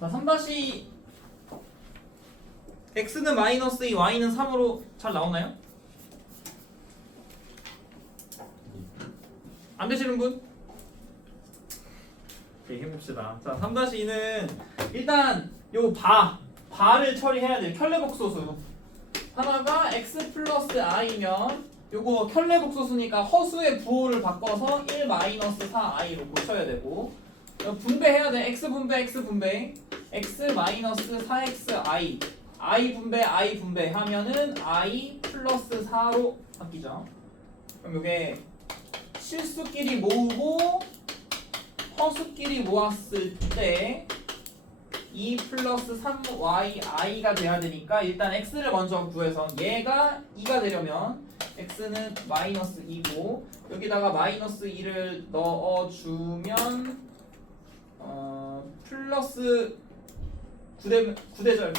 자, 3 x는 마이너스 2, y는 3으로 잘 나오나요? 안 되시는 분? 오케이, 해봅시다. 자, 3-2는 일단 요 바를 처리해야 돼요. 켤레복소수. 하나가 x 플러스 i면 요거 켤레복소수니까 허수의 부호를 바꿔서 1 마이너스 4i로 고쳐야 되고, 분배해야 돼. x 분배 x 마이너스 4xi i 분배 하면은 i 플러스 4로 바뀌죠. 그럼 요게 실수끼리 모으고 허수끼리 모았을 때 2 플러스 3y i가 돼야 되니까 일단 x를 먼저 구해서 얘가 2가 되려면 x는 마이너스 2고 여기다가 마이너스 2를 넣어주면 플러스 9대절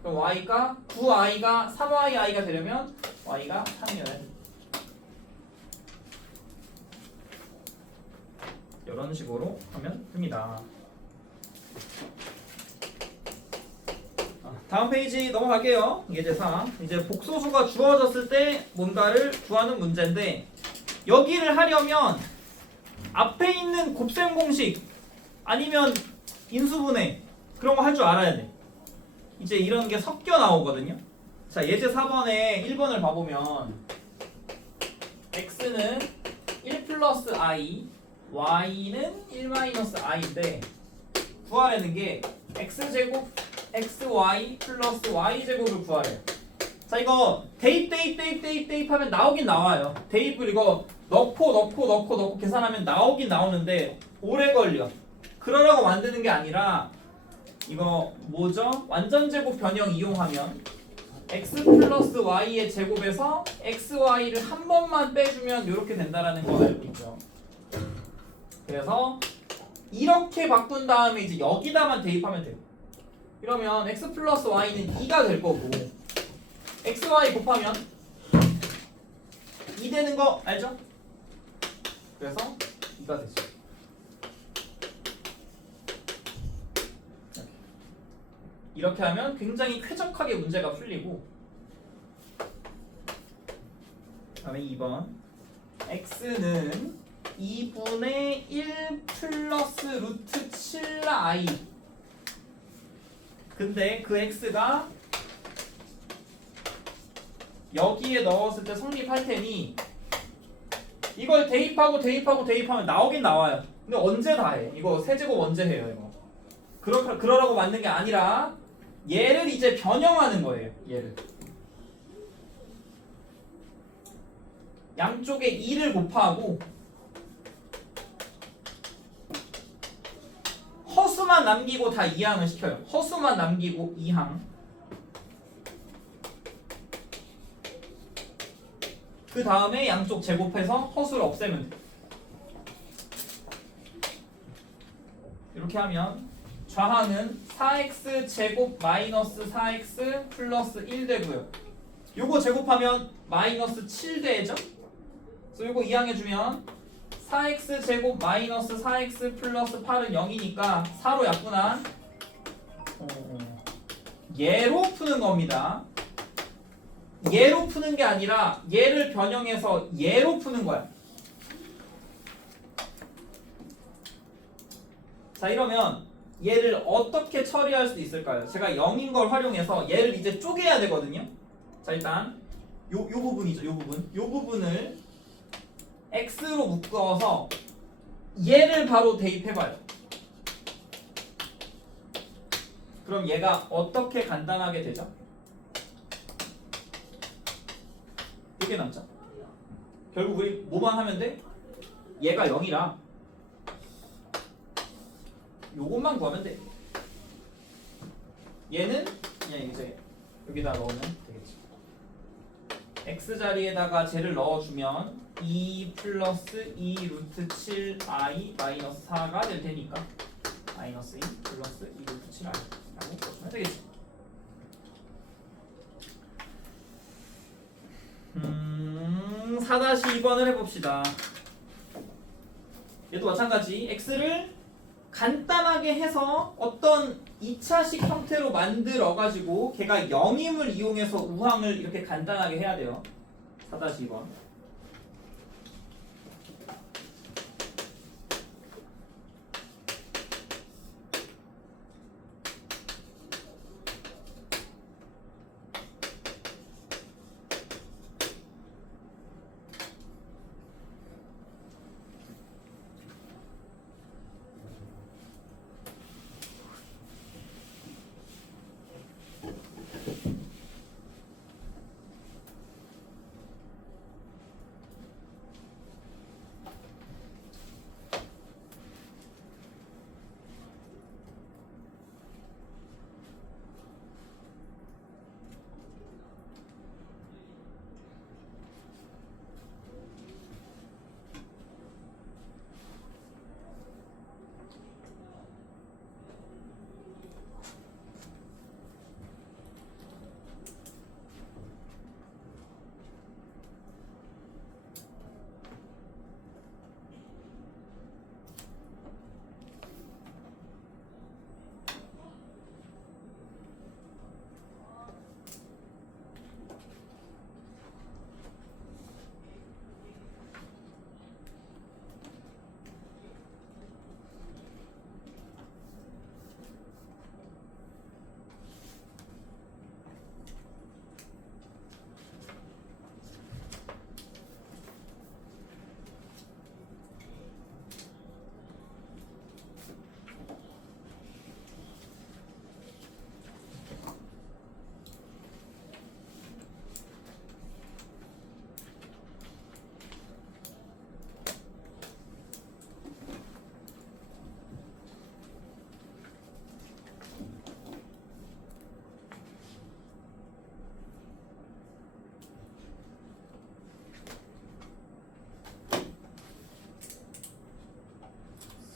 그럼 y가 9i가 3yi가 되려면 y가 3이어야 돼. 이런 식으로 하면 됩니다. 다음 페이지 넘어갈게요. 예제 3. 이제 복소수가 주어졌을 때 뭔가를 구하는 문제인데, 여기를 하려면 앞에 있는 곱셈 공식 아니면 인수분해 그런 거 할 줄 알아야 돼. 이제 이런 게 섞여 나오거든요. 자, 예제 4번에 1번을 봐보면 x는 1 플러스 i, y는 1 마이너스 i인데 구하라는 게 x제곱 xy 플러스 y제곱을 구하래요. 자, 이거 대입하면 나오긴 나와요. 대입을 이거 넣고 계산하면 나오긴 나오는데 오래 걸려. 그러라고 만드는 게 아니라 이거 뭐죠? 완전제곱 변형 이용하면 x 플러스 y의 제곱에서 xy를 한 번만 빼주면 이렇게 된다라는 거 알고 있죠. 그래서 이렇게 바꾼 다음에 이제 여기다만 대입하면 돼요. 이러면 x 플러스 y는 2가 될 거고 xy 곱하면 2 되는 거 알죠? 그래서 2가 되죠. 이렇게 하면 굉장히 쾌적하게 문제가 풀리고, 다음에 2번 x는 2분의 1 플러스 루트 7i 근데 그 x가 여기에 넣었을 때 성립할 테니 이걸 대입하면 나오긴 나와요. 근데 언제 다 해? 이거 세제곱 언제 해요? 이거 그러라고 만든 게 아니라 얘를 이제 변형하는 거예요. 얘를 양쪽에 2를 곱하고 허수만 남기고 다 2항을 시켜요. 허수만 남기고 2항. 그 다음에 양쪽 제곱해서 허수를 없애면 돼요. 이렇게 하면 좌항은 4x 제곱 마이너스 4x 플러스 1 되고요. 요거 제곱하면 마이너스 7 되죠? 그래서 요거 2항 해주면 4x 제곱 마이너스 4x 플러스 8은 0이니까 4로 약분한 얘로 푸는 겁니다. 얘로 푸는 게 아니라 얘를 변형해서 얘로 푸는 거야. 자, 이러면 얘를 어떻게 처리할 수 있을까요? 제가 0인 걸 활용해서 얘를 이제 쪼개야 되거든요. 자, 일단 요 부분이죠. 요 부분을 x로 묶어서 얘를 바로 대입해봐요. 그럼 얘가 어떻게 간단하게 되죠? 이렇게 남죠. 결국 우리 뭐만 하면 돼? 얘가 0이라 요것만 구하면 돼. 얘는 그냥 이제 여기다 넣으면 되겠지. x 자리에다가 쟤를 넣어주면 2 플러스 2 루트 7i 마이너스 4가 될 테니까 마이너스 2 플러스 2 루트 7i 라고 써주면 되겠지. 4-2번을 해봅시다. 얘도 마찬가지 x를 간단하게 해서 어떤 2차식 형태로 만들어가지고 걔가 영임을 이용해서 우항을 이렇게 간단하게 해야 돼요. 4-2번.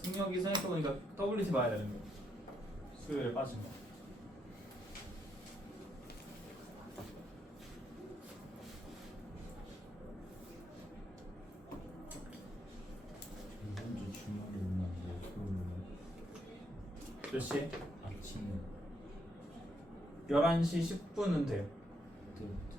승혁이 생각해보니까 WT 봐야 되는 거. 수요일에 빠진 거. 이번 주 주말에 오는데 몇 시에? 아침에 11시 10분은 돼요. 그때부터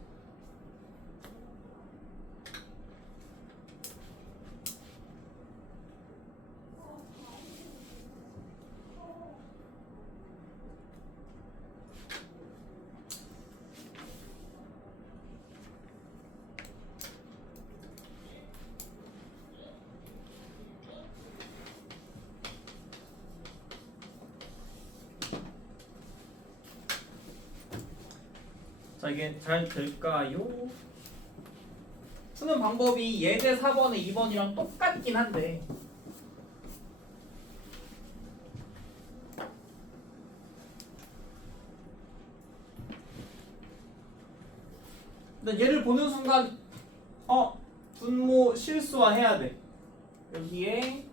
자, 이게 잘 될까요? 푸는 방법이 예제 4번에 2번이랑 똑같긴 한데 근데 얘를 보는 순간 분모 실수화해야 돼. 여기에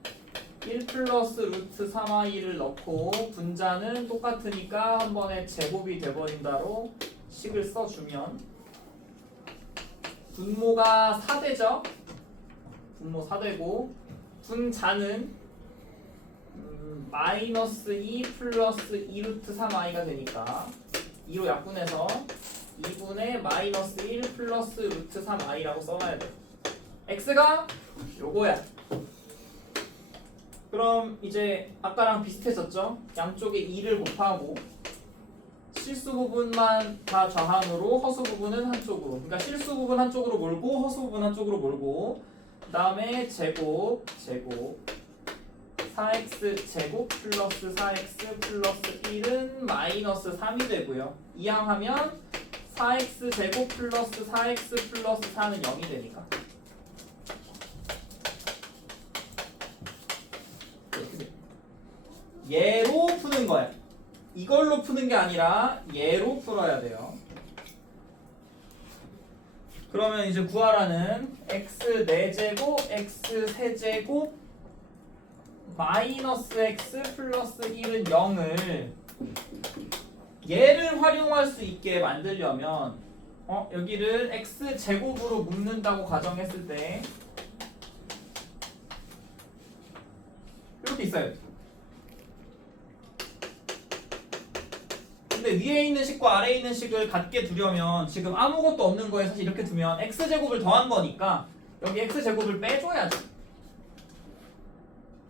1 플러스 루트 3i를 넣고 분자는 똑같으니까 한 번에 제곱이 돼버린다로 식을 써주면 분모가 4되죠? 분모 4되고 분자는 마이너스 2 플러스 2 루트 3i가 되니까 2로 약분해서 2분의 마이너스 1 플러스 루트 3i라고 써놔야 돼. x가 요거야. 그럼 이제 아까랑 비슷해졌죠? 양쪽에 2를 곱하고 실수 부분만 다 좌한으로 허수 부분은 한쪽으로. 그러니까 실수 부분 한쪽으로 몰고 허수 부분 한쪽으로 몰고 그 다음에 제곱 4x 제곱 플러스 4x 플러스 1은 마이너스 3이 되고요. 이항하면 4x 제곱 플러스 4x 플러스 4는 0이 되니까 얘로 푸는 거야. 이걸로 푸는 게 아니라 얘로 풀어야 돼요. 그러면 이제 구하라는 x 4제곱 x 3제곱 마이너스 x 플러스 1은 0을 얘를 활용할 수 있게 만들려면 여기를 x 제곱으로 묶는다고 가정했을 때 이렇게 있어요. 근데 위에 있는 식과 아래에 있는 식을 같게 두려면 지금 아무것도 없는 거에 사실 이렇게 두면 x제곱을 더한 거니까 여기 x제곱을 빼줘야지.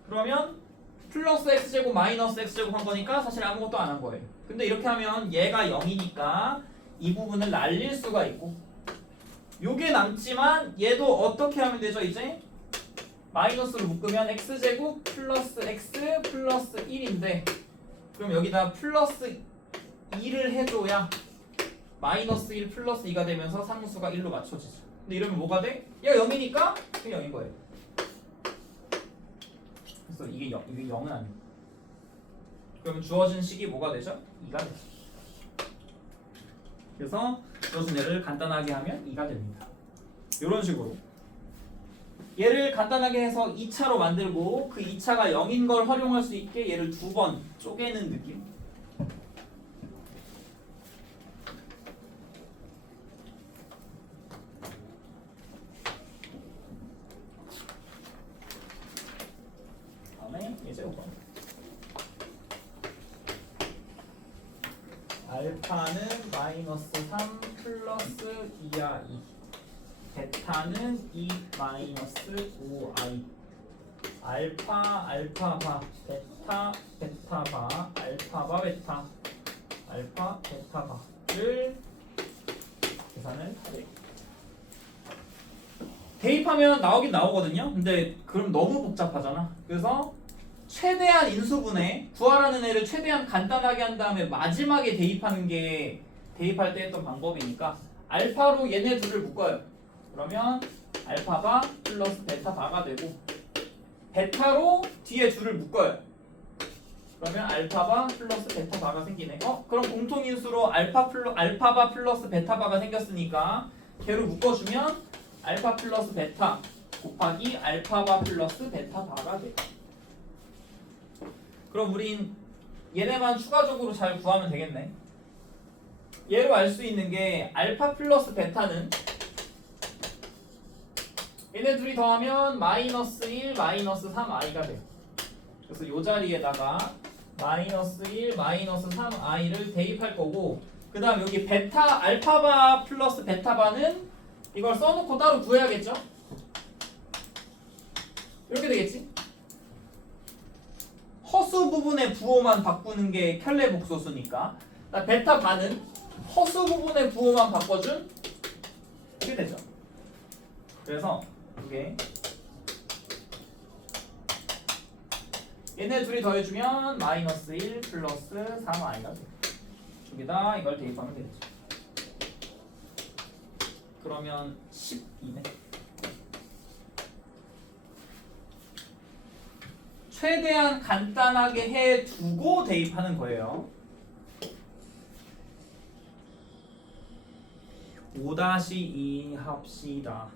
그러면 플러스 x제곱 마이너스 x제곱 한 거니까 사실 아무것도 안 한 거예요. 근데 이렇게 하면 얘가 0이니까 이 부분을 날릴 수가 있고 요게 남지만 얘도 어떻게 하면 되죠 이제? 마이너스로 묶으면 x제곱 플러스 x 플러스 1인데 그럼 여기다 플러스 2를 해줘야 마이너스 1 플러스 2가 되면서 상수가 1로 맞춰지죠. 근데 이러면 뭐가 돼? 얘가 0이니까 그게 0인 거예요. 그래서 이게 0은 아니에요. 그러면 주어진 식이 뭐가 되죠? 2가 되죠. 그래서 주어진 얘를 간단하게 하면 2가 됩니다. 이런 식으로 얘를 간단하게 해서 2차로 만들고 그 2차가 0인 걸 활용할 수 있게 얘를 두 번 쪼개는 느낌. 다음에 이제 5번 알파는 마이너스 3 플러스 2i 베타는 2 마이너스 5i 알파 알파바 베타 베타바 알파바 베타 알파 베타바를 계산을 하래. 대입하면 나오긴 나오거든요. 근데 그럼 너무 복잡하잖아. 그래서 최대한 인수분해 구하라는 애를 최대한 간단하게 한 다음에 마지막에 대입하는 게 대입할 때 했던 방법이니까 알파로 얘네 둘을 묶어요. 그러면 알파바 플러스 베타바가 되고 베타로 뒤에 둘을 묶어요. 그러면 알파바 플러스 베타바가 생기네. 그럼 공통인수로 알파바 플러스 베타바가 생겼으니까 걔로 묶어주면 알파 플러스 베타 곱하기 알파바 플러스 베타바가 돼. 그럼 우린 얘네만 추가적으로 잘 구하면 되겠네. 얘로 알 수 있는 게 알파 플러스 베타는 얘네 둘이 더하면 마이너스 1 마이너스 3i가 돼요. 그래서 이 자리에다가 마이너스 1 마이너스 3i를 대입할 거고 그 다음 여기 베타 알파바 플러스 베타바는 이걸 써놓고 따로 구해야겠죠? 이렇게 되겠지? 허수 부분의 부호만 바꾸는 게 켤레 복소수니까 베타 반은 허수 부분의 부호만 바꿔준 이렇게 되죠. 그래서 이게 얘네 둘이 더해주면 마이너스 1 플러스 3i가 돼. 여기다 이걸 대입하면 되겠죠. 그러면 12네. 최대한 간단하게 해두고 대입하는 거예요. 5-2 합시다.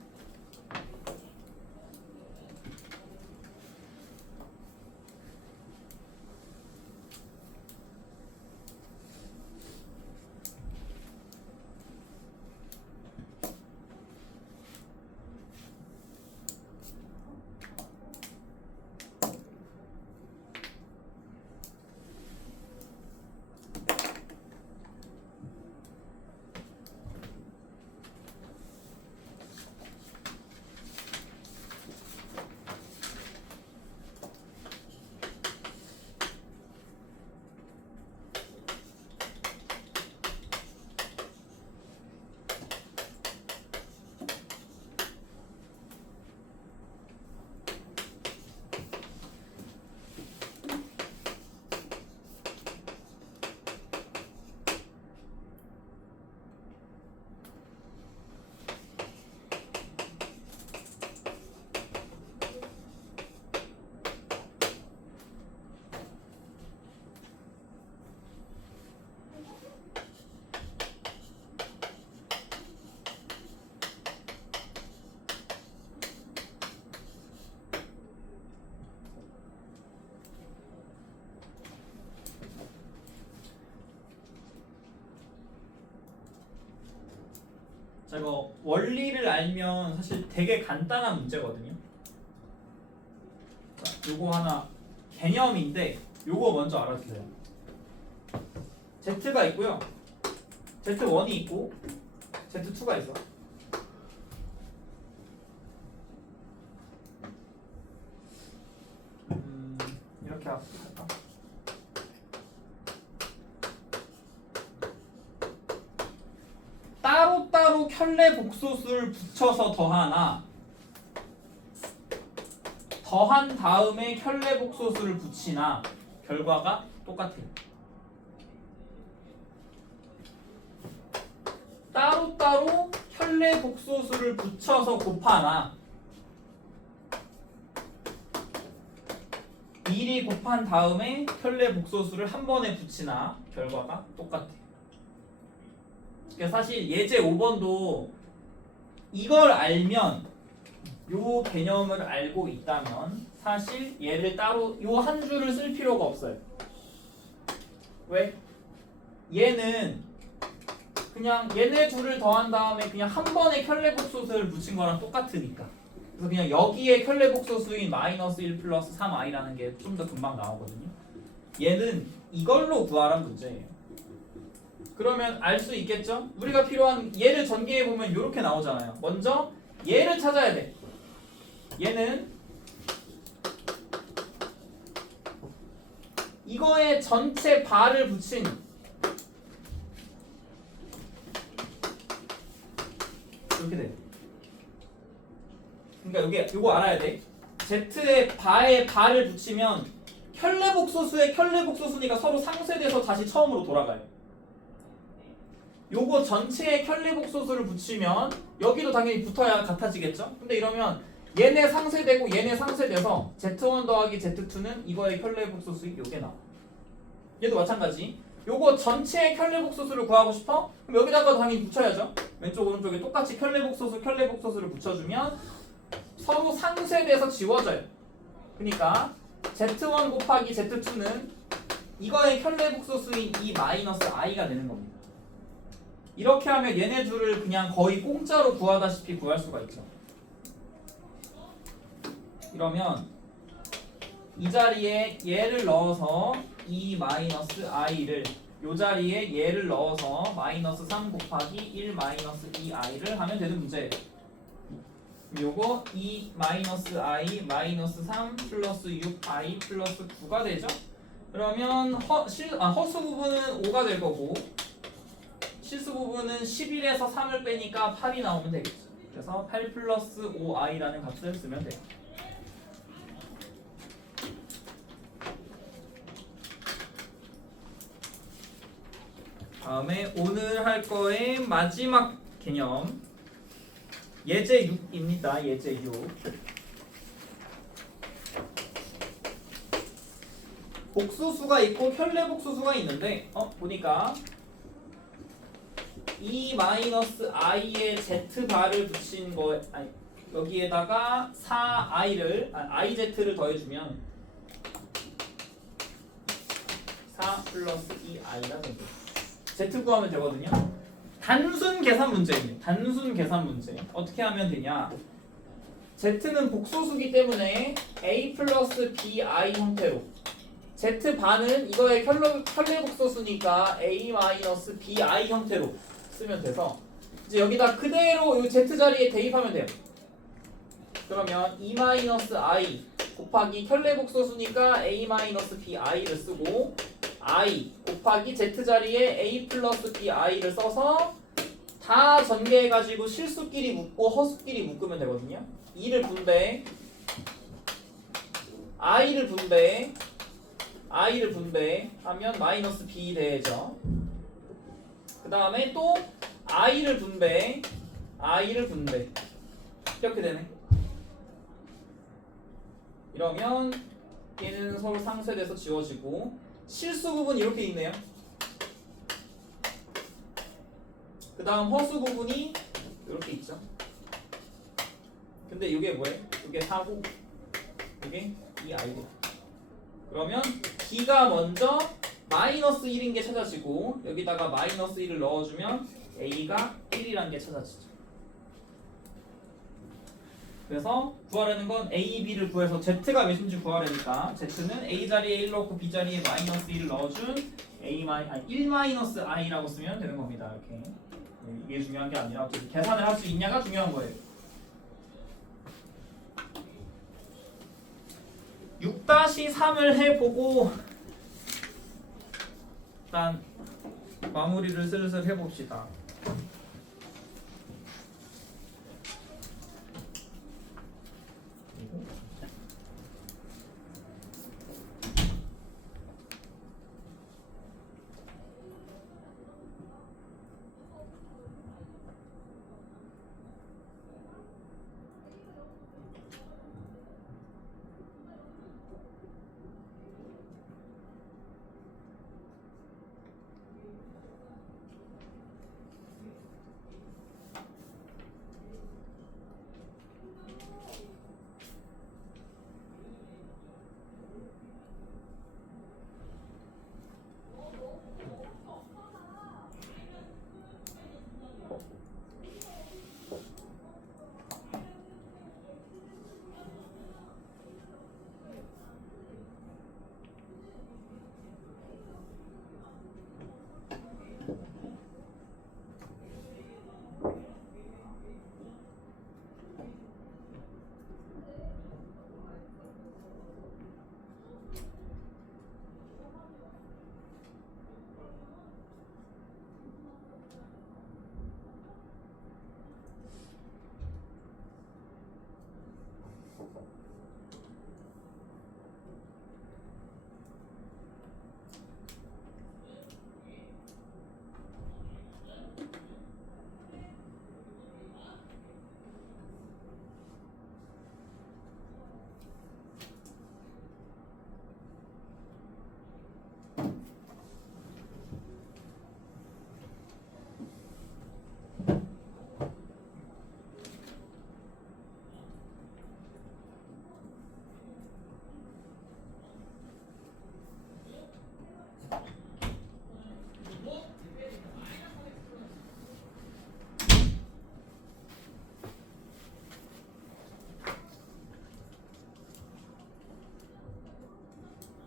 자, 이거 원리를 알면 사실 되게 간단한 문제거든요. 자, 요거 하나 개념인데 요거 먼저 알아주세요. Z가 있고요. Z1이 있고 Z2가 있어. 이렇게 할까? 따로따로 켤레 복소수를 붙여서 더하나 더한 다음에 켤레 복소수를 붙이나 결과가 똑같아요. 따로따로 켤레 복소수를 붙여서 곱하나 미리 곱한 다음에 켤레 복소수를 한 번에 붙이나 결과가 똑같아요. 그러니까 사실 예제 5번도 이걸 알면 요 개념을 알고 있다면 사실 얘를 따로 요 한 줄을 쓸 필요가 없어요. 왜? 얘는 그냥 얘네 둘을 더한 다음에 그냥 한 번에 켤레 복소수를 붙인 거랑 똑같으니까. 그래서 그냥 여기에 켤레 복소수인 마이너스 1 플러스 3i라는 게 좀 더 금방 나오거든요. 얘는 이걸로 구하란 문제예요. 그러면 알 수 있겠죠? 우리가 필요한 얘를 전개해 보면 이렇게 나오잖아요. 먼저 얘를 찾아야 돼. 얘는 이거에 전체 바를 붙인 이렇게 돼. 그러니까 요거 알아야 돼. Z에 바에 바를 붙이면 켤레 복소수에 켤레 복소수니까 서로 상쇄돼서 다시 처음으로 돌아가요. 요거 전체에 켤레 복소수를 붙이면 여기도 당연히 붙어야 같아지겠죠? 근데 이러면 얘네 상쇄되고 얘네 상쇄돼서 Z1 더하기 Z2는 이거의 켤레 복소수이 요게 나와. 얘도 마찬가지. 요거 전체의 켤레 복소수를 구하고 싶어? 그럼 여기다가 당연히 붙여야죠. 왼쪽 오른쪽에 똑같이 켤레 복소수를 붙여주면 서로 상쇄돼서 지워져요. 그러니까 Z1 곱하기 Z2는 이거의 켤레 복소수인 이 마이너스 i가 되는 겁니다. 이렇게 하면 얘네 둘을 그냥 거의 공짜로 구하다시피 구할 수가 있죠. 이러면 이 자리에 얘를 넣어서 2 마이너스 i를 이 자리에 얘를 넣어서 마이너스 3 곱하기 1 마이너스 2i를 하면 되는 문제예요. 요거 2 마이너스 i 마이너스 3 플러스 6i 플러스 9가 되죠? 그러면 허수 부분은 5가 될 거고 실수 부분은 11에서 3을 빼니까 8이 나오면 되겠죠. 그래서 8 플러스 5i라는 값을 쓰면 돼요. 다음에 오늘 할 거의 마지막 개념 예제 6입니다. 예제 6. 복소수가 있고 켤레 복소수가 있는데 보니까 2 마이너스 i의 z바를 붙인 거 여기에다가 4i를 iz를 더해주면 4 플러스 2i가 됩니다. z 구하면 되거든요. 단순 계산 문제입니다. 단순 계산 문제. 어떻게 하면 되냐? z는 복소수기 때문에 a 플러스 bi 형태로 z반은 이거의 켤레 복소수니까 a 마이너스 bi 형태로 쓰면 돼서 이제 여기다 그대로 이 z 자리에 대입하면 돼요. 그러면 2 마이너스 i 곱하기 켤레 복소수니까 a 마이너스 bi를 쓰고 i 곱하기 z 자리에 a 플러스 bi를 써서 다 전개해가지고 실수끼리 묶고 허수끼리 묶으면 되거든요. 2를 분배 i를 분배하면 마이너스 b 되죠. 그 다음에 또 i를 분배 이렇게 되네. 이러면 얘는 서로 상쇄돼서 지워지고 실수 부분 이렇게 있네요. 그 다음 허수 부분이 이렇게 있죠. 근데 이게 뭐예요? 이게 4고 이게 2i고 그러면 b가 먼저 마이너스 1인 게 찾아지고 여기다가 마이너스 1을 넣어주면 a가 1이라는 게 찾아지죠. 그래서 구하려는 건 A, B를 구해서 Z가 몇인지 구하려니까 Z는 A 자리에 1 넣고 B 자리에 마이너스 1 넣어준 1 마이너스 I라고 쓰면 되는 겁니다. 이렇게. 이게 중요한 게 아니라 어떻게 계산을 할 수 있냐가 중요한 거예요. 6-3을 해보고 일단 마무리를 슬슬 해봅시다.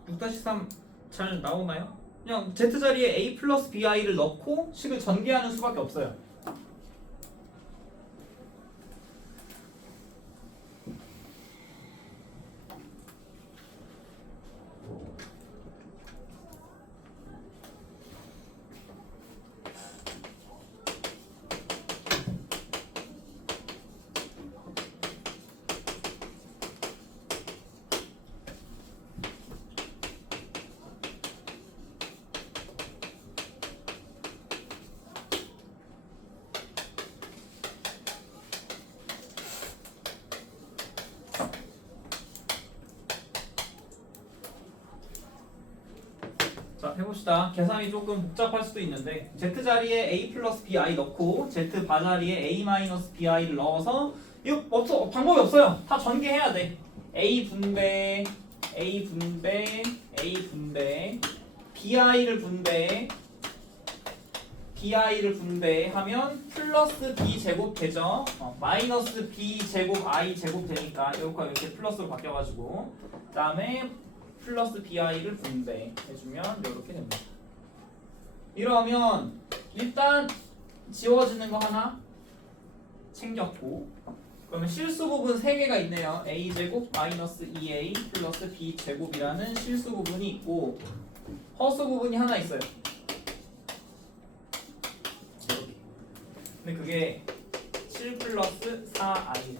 (6-3) 잘 나오나요? 그냥 Z자리에 A 플러스 BI를 넣고 식을 전개하는 수밖에 없어요. 자, 해봅시다. 계산이 조금 복잡할 수도 있는데 Z자리에 A 플러스 BI 넣고 Z 바자리에 A 마이너스 BI를 넣어서 이거 없어, 방법이 없어요. 다 전개해야 돼. A 분배, A 분배, A 분배, BI를 분배, BI를 분배하면 플러스 B 제곱 되죠. 마이너스 B 제곱 I 제곱 되니까 이렇게 플러스로 바뀌어가지고 그 다음에 플러스 BI를 분배해주면 이렇게 됩니다. 이러면 일단 지워지는 거 하나 챙겼고 그러면 실수 부분 3개가 있네요. A제곱 마이너스 2A 플러스 B제곱이라는 실수 부분이 있고 허수 부분이 하나 있어요. 근데 그게 7 플러스 4I.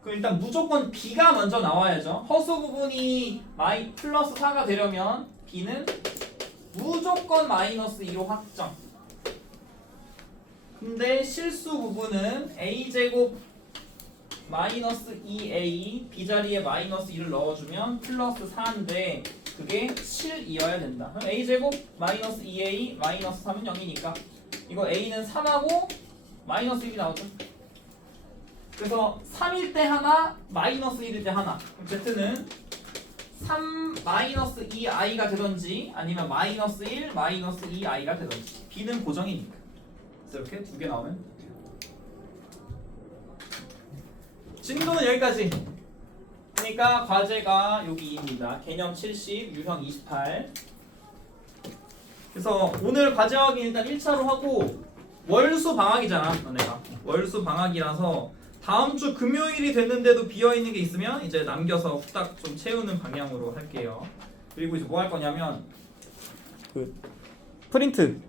그럼 일단 무조건 B가 먼저 나와야죠. 허수 부분이 플러스 4가 되려면 B는 무조건 마이너스 2로 확정. 근데 실수 부분은 A제곱 마이너스 2A B자리에 마이너스 2를 넣어주면 플러스 4인데 그게 7이어야 된다. 그럼 A제곱 마이너스 2A 마이너스 3은 0이니까 이거 A는 3하고 마이너스 1이 나오죠. 그래서 3일 때 하나, 마이너스 1일 때 하나. 그럼 Z는 3 마이너스 2i가 되던지 아니면 마이너스 1 마이너스 2i가 되던지. B는 고정이니까. 그래서 이렇게 2개 나오면 돼요. 진도는 여기까지. 그러니까 과제가 여기 2입니다. 개념 70, 유형 28. 그래서 오늘 과제 확인 일단 1차로 하고 월수 방학이잖아, 너네가. 월수 방학이라서 다음 주 금요일이 됐는데도 비어 있는 게 있으면 이제 남겨서 후딱 좀 채우는 방향으로 할게요. 그리고 이제 뭐 할 거냐면 그 프린트